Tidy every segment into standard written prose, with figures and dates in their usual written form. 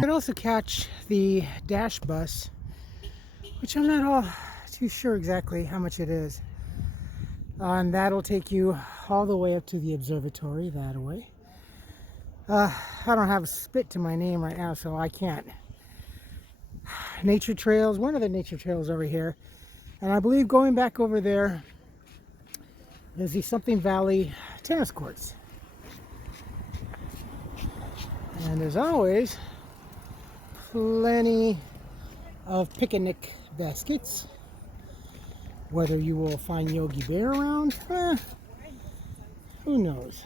You could also catch the dash bus, which I'm not all too sure exactly how much it is. And that'll take you all the way up to the observatory that way. I don't have a spit to my name right now, so I can't. Nature trails, one of the nature trails over here. And I believe going back over there is the Something Valley tennis courts. And there's always plenty of picnic baskets. Whether you will find Yogi Bear around, who knows.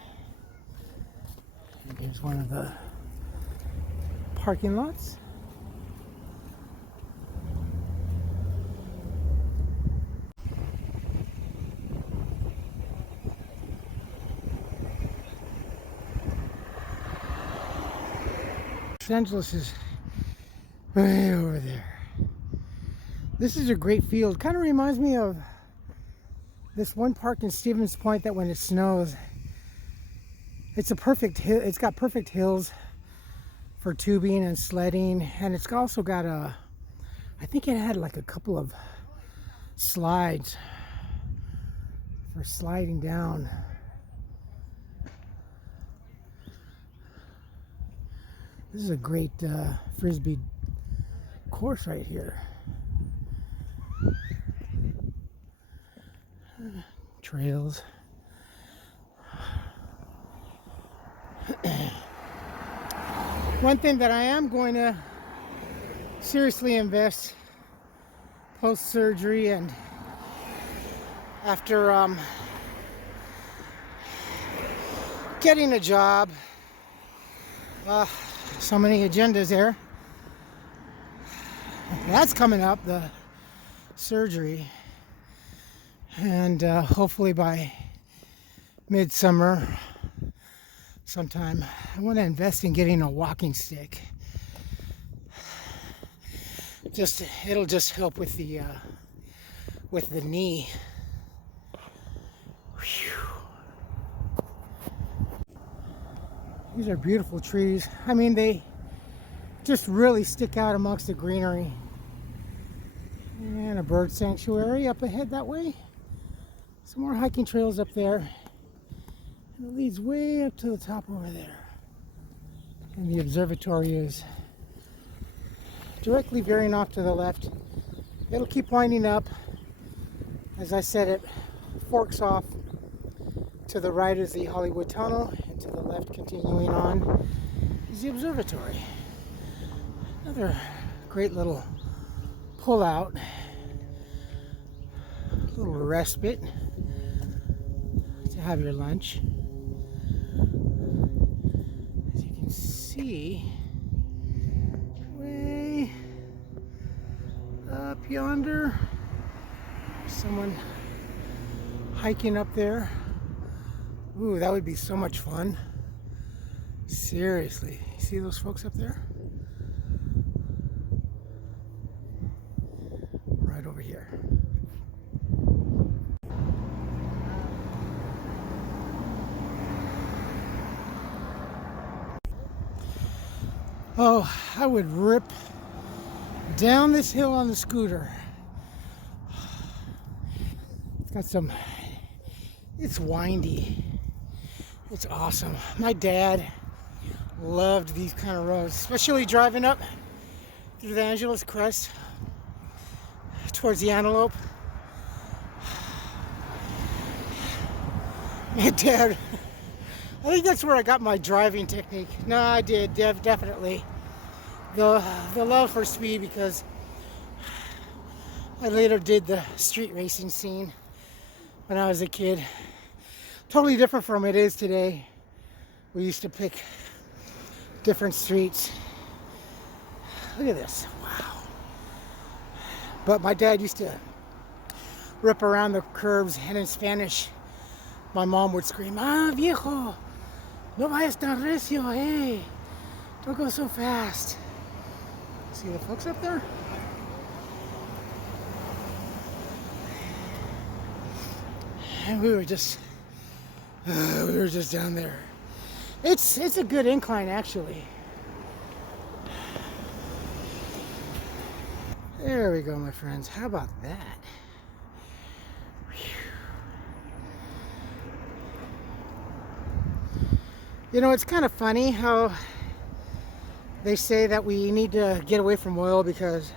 And here's one of the parking lots. Los Angeles is way over there. This is a great field. Kind of reminds me of this one park in Stevens Point that when it snows, it's a perfect hill. It's got perfect hills for tubing and sledding, and it's also got a, I think it had like a couple of slides for sliding down. This is a great frisbee course right here. Trails. One thing that I am going to seriously invest post-surgery and after getting a job, so many agendas there. That's coming up, the surgery, and hopefully by midsummer sometime I want to invest in getting a walking stick. It'll just help with the knee. Whew. These are beautiful trees. I mean, they just really stick out amongst the greenery. And a bird sanctuary up ahead that way. Some more hiking trails up there. And it leads way up to the top over there. And the observatory is directly veering off to the left. It'll keep winding up. As I said, it forks off. To the right is the Hollywood Tunnel, and to the left, continuing on, is the observatory. Another great little pull-out, little respite to have your lunch. As you can see, way up yonder, someone hiking up there. Ooh, that would be so much fun. Seriously. You see those folks up there? Right over here. Oh, I would rip down this hill on the scooter. It's got some, it's windy. It's awesome. My dad loved these kind of roads, especially driving up through the Angeles Crest towards the Antelope. My dad, I think that's where I got my driving technique. No, I did, definitely. The love for speed, because I later did the street racing scene when I was a kid. Totally different from it is today. We used to pick different streets. Look at this, wow. But my dad used to rip around the curves, and in Spanish, my mom would scream, "Ah, viejo, no vayas tan recio, hey. Don't go so fast." See the folks up there? And we were just down there. It's a good incline, actually. There we go, my friends. How about that? You know, it's kind of funny how they say that we need to get away from oil because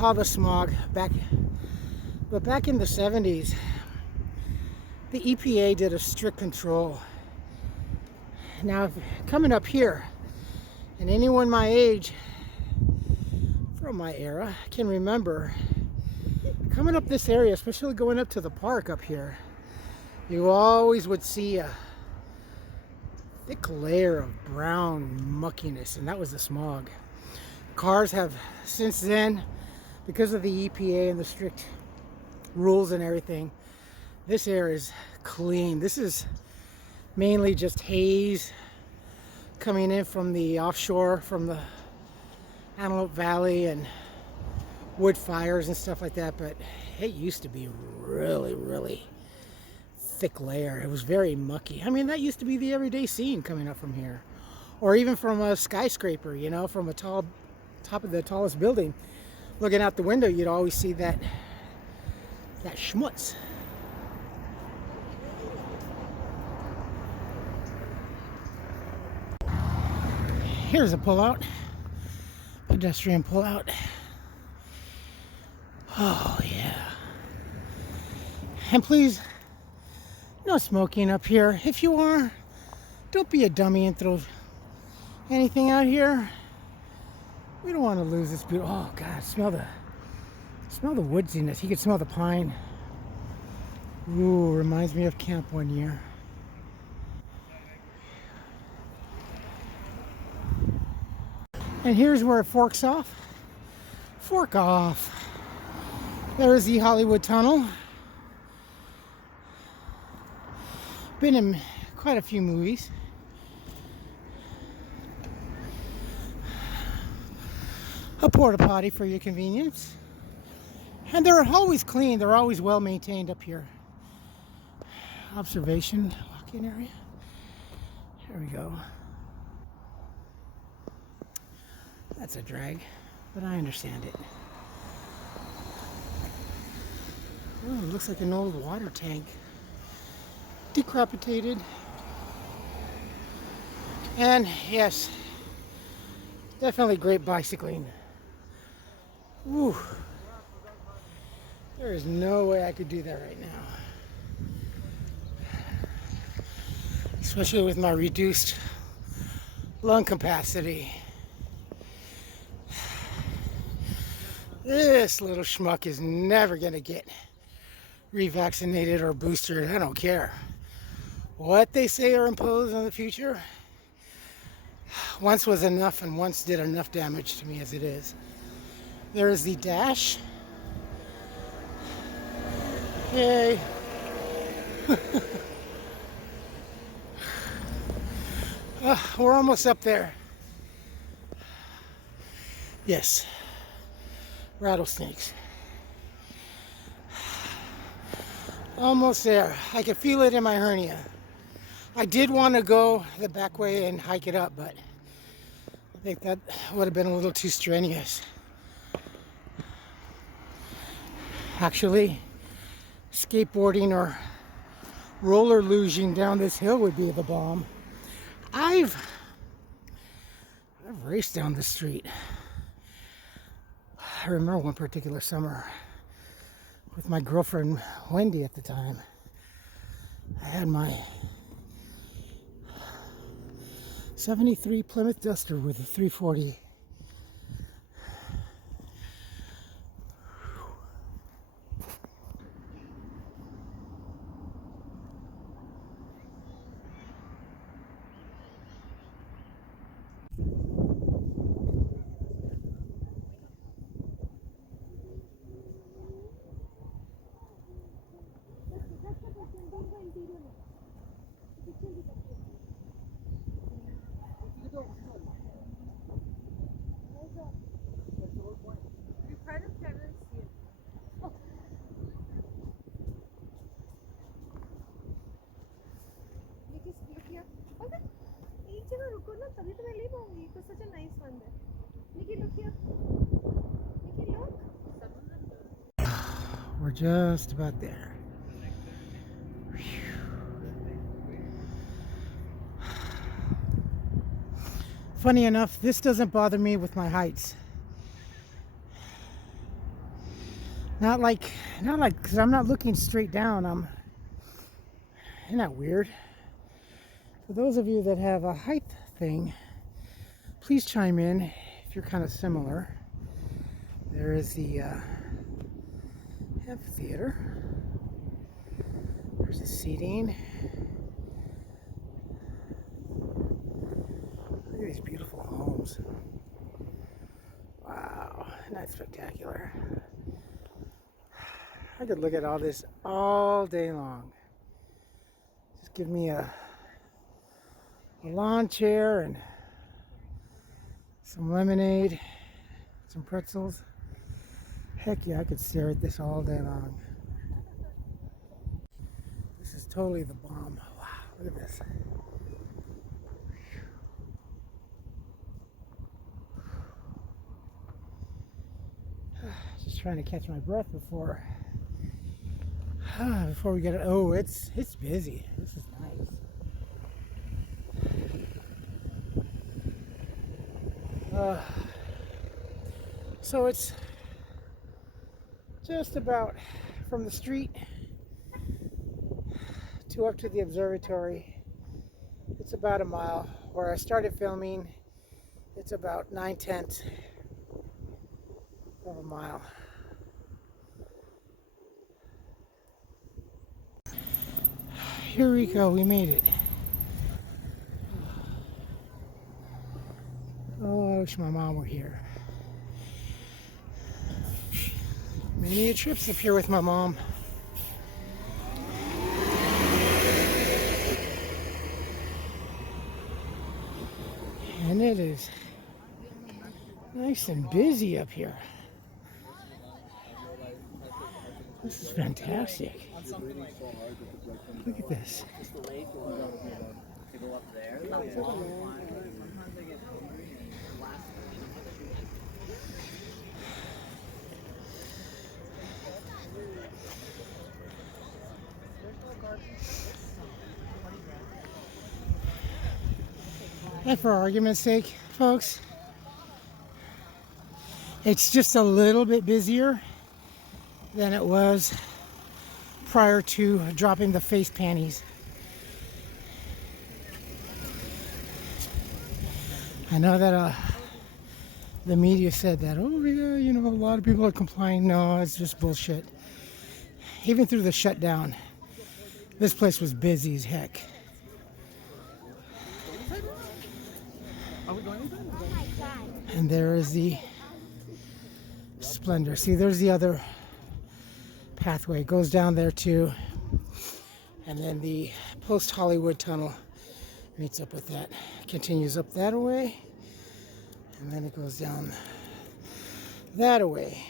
all the smog back in the 70s, the EPA did a strict control. Now, coming up here, and anyone my age from my era can remember coming up this area, especially going up to the park up here, you always would see a thick layer of brown muckiness, and that was the smog. Cars have since then, because of the EPA and the strict rules and everything, this air is clean. This is mainly just haze coming in from the offshore, from the Antelope Valley and wood fires and stuff like that, but it used to be really thick layer. It was very mucky. I mean, that used to be the everyday scene coming up from here, or even from a skyscraper, you know, from a top of the tallest building. Looking out the window, you'd always see that schmutz. Here's a pullout, pedestrian pullout. Oh yeah. And please, no smoking up here. If you are, don't be a dummy and throw anything out here. We don't want to lose this beautiful. Oh God, smell the woodsiness. You can smell the pine. Ooh, reminds me of camp one year. And here's where it forks off. Fork off. There's the Hollywood Tunnel. Been in quite a few movies. A porta potty for your convenience. And they're always clean. They're always well maintained up here. Observation walking area. There we go. That's a drag, but I understand it. Oh, it looks like an old water tank. Decrepitated. And yes, definitely great bicycling. Woo. There is no way I could do that right now. Especially with my reduced lung capacity. This little schmuck is never gonna get revaccinated or boosted. I don't care what they say or impose on the future. Once was enough, and once did enough damage to me as it is. There is the dash. Yay. We're almost up there. Yes. Rattlesnakes. Almost there. I can feel it in my hernia. I did want to go the back way and hike it up, but I think that would have been a little too strenuous. Actually, skateboarding or roller luging down this hill would be the bomb. I've raced down the street. I remember one particular summer with my girlfriend Wendy at the time. I had my 73 Plymouth Duster with a 340. We're just about there. Funny enough, this doesn't bother me with my heights. Not like, because I'm not looking straight down. Isn't that weird? For those of you that have a height thing, please chime in if you're kind of similar. There is the amphitheater. There's the seating. Look at these beautiful homes. Wow, isn't that spectacular? I could look at all this all day long. Just give me a lawn chair and some lemonade, some pretzels. Heck yeah, I could stare at this all day long. This is totally the bomb. Wow, look at this. Just trying to catch my breath before we get it. Oh, it's busy. This is nice. So it's just about from the street to up to the observatory. It's about a mile. Where I started filming, it's about 9/10 of a mile. Here we go, we made it. Oh, I wish my mom were here. Many trips up here with my mom. And it is nice and busy up here. This is fantastic. Look at this. And for argument's sake, folks, it's just a little bit busier than it was prior to dropping the face panties. I know that the media said that, oh yeah, you know, a lot of people are complaining. No, it's just bullshit. Even through the shutdown, this place was busy as heck. And there is the Splendor. See, there's the other pathway. It goes down there too. And then the post-Hollywood tunnel meets up with that. Continues up that way. And then it goes down that way.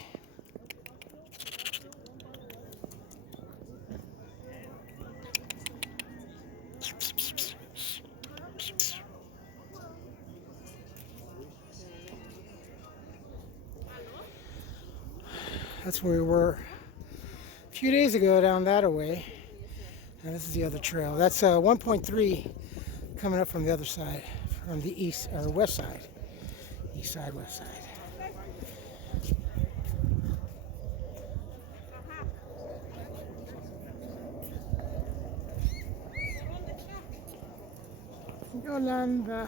That's where we were a few days ago, down that way. And this is the other trail. That's 1.3 coming up from the other side, from the east or west side. East side, west side. Yolanda.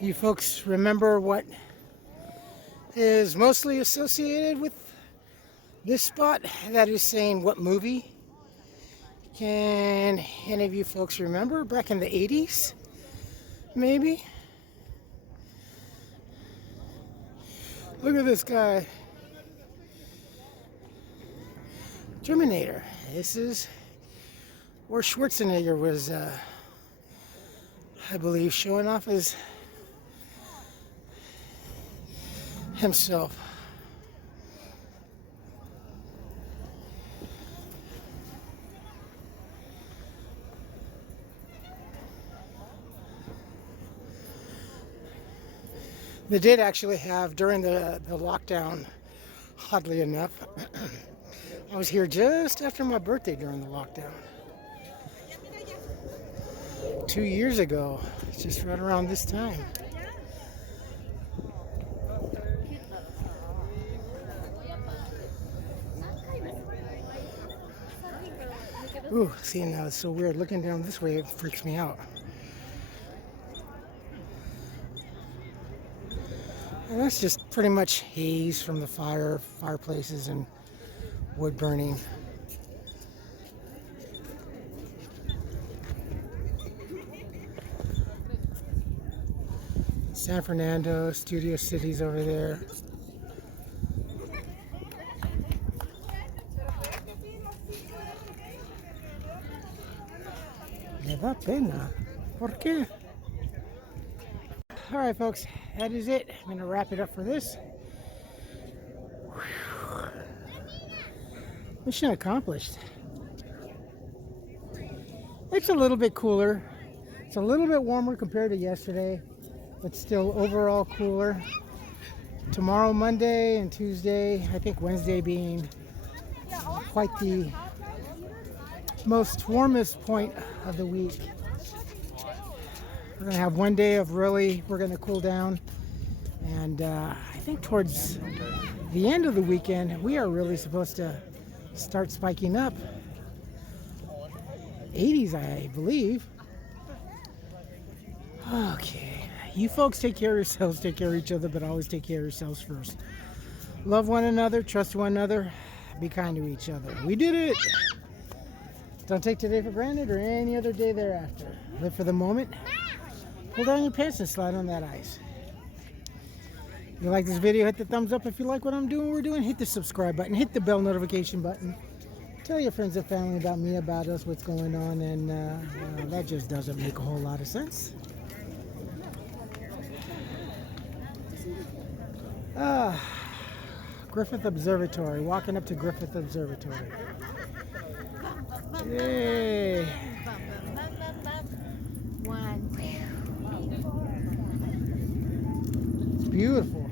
You folks remember what is mostly associated with this spot? That is saying, what movie? Can any of you folks remember back in the 80s? Maybe? Look at this guy. Terminator. This is where Schwarzenegger was, I believe, showing off his himself. They did actually have, during the lockdown, oddly enough, I was here just after my birthday during the lockdown. 2 years ago, just right around this time. Ooh, see now it's so weird. Looking down this way, it freaks me out. And that's just pretty much haze from the fireplaces and wood burning. San Fernando, Studio City's over there. Le da pena. ¿Por qué? All right, folks, that is it. I'm going to wrap it up for this. Mission accomplished. It's a little bit cooler. It's a little bit warmer compared to yesterday, but still overall cooler. Tomorrow, Monday, and Tuesday, I think Wednesday being quite the most warmest point of the week. We're going to have one day of we're going to cool down. And I think towards the end of the weekend, we are really supposed to start spiking up. 80s, I believe. Okay. You folks take care of yourselves, take care of each other, but always take care of yourselves first. Love one another, trust one another, be kind to each other. We did it! Don't take today for granted or any other day thereafter. Live for the moment. Pull down your pants and slide on that ice. If you like this video, hit the thumbs up. If you like what I'm doing, we're doing, hit the subscribe button, hit the bell notification button. Tell your friends and family about me, about us, what's going on, and that just doesn't make a whole lot of sense. Griffith Observatory, walking up to Griffith Observatory. Yay! It's beautiful.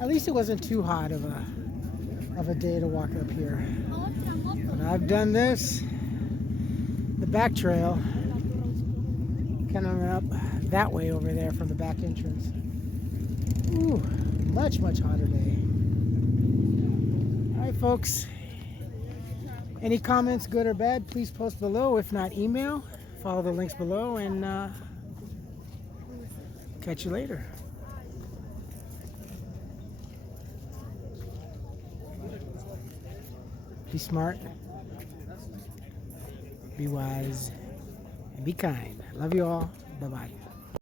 At least it wasn't too hot of a day to walk up here. But I've done this, the back trail, coming up that way over there from the back entrance. Ooh, much hotter day. All right, folks. Any comments, good or bad, please post below. If not, email. Follow the links below, and catch you later. Be smart, be wise, and be kind. Love you all. Bye-bye.